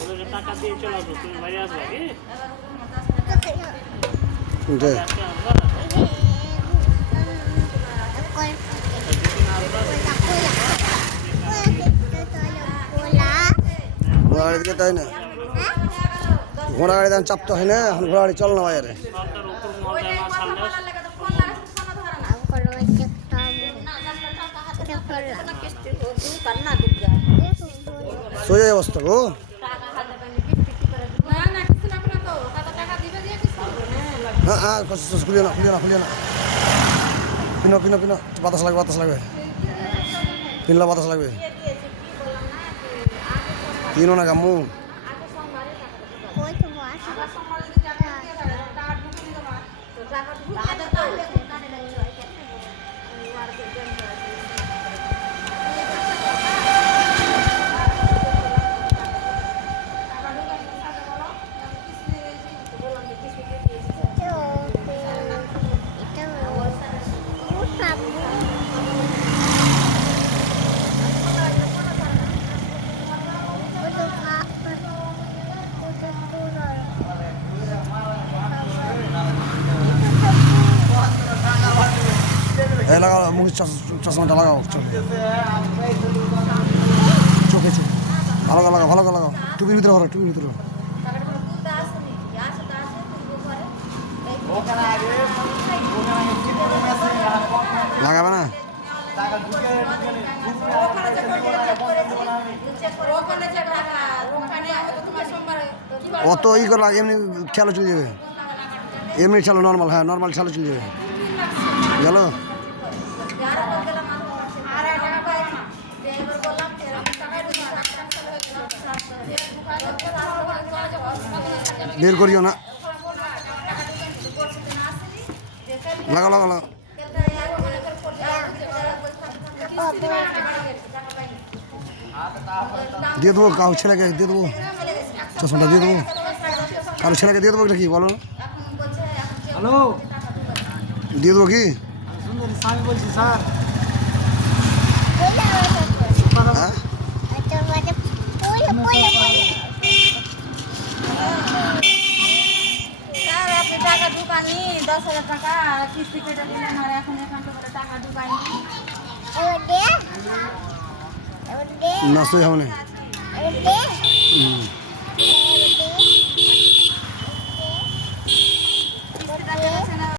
দিয়ে চলে আসব তুমি বাইরে আসবে কি? যে ঘোড়া গাড়ি দিকে তাই না? ঘোড়া গাড়ি দাম চাপতে হয় না এখন ঘোড়া গাড়ি চল না বাজারে সোজা অবস্থা গো। হ্যাঁ হ্যাঁ খুলিও না খুলিও না খুলিও না। পিনো পিনো পিনো। বাতাস লাগবে বাতাস লাগবে। পিনলা বাতাস লাগবে। পিনো না গামু। এই লাগাও মুখে চশ- চশমাটা লাগাও চোখে চোখে চোখে ভালো করে লাগাও ভালো করে লাগাও টুপির ভিতরে ভরো টুপির ভিতরে। লাগাবে না অত ই করে লাগে এমনি খেলো চলে যাবে এমনি চালো নর্মাল হ্যাঁ নর্মাল চালো চলে যাবে বের করিও না। লাগাও লাগাও লাগাও। দিয়ে দেবো কাউ ছেলেকে দিয়ে দেবো। চশমাটা দিয়ে দেবো। কারও ছেলেকে দিয়ে দেবো কি বলো হ্যালো দিয়ে দেবো কি? স্বামী বলছি স্যার হ্যাঁ টাকা ঢুকানি দশ হাজার টাকা কিস্তি কেটে দিন আমার এখন এখান থেকে টাকা ঢুকাইনি নাচতে হবে না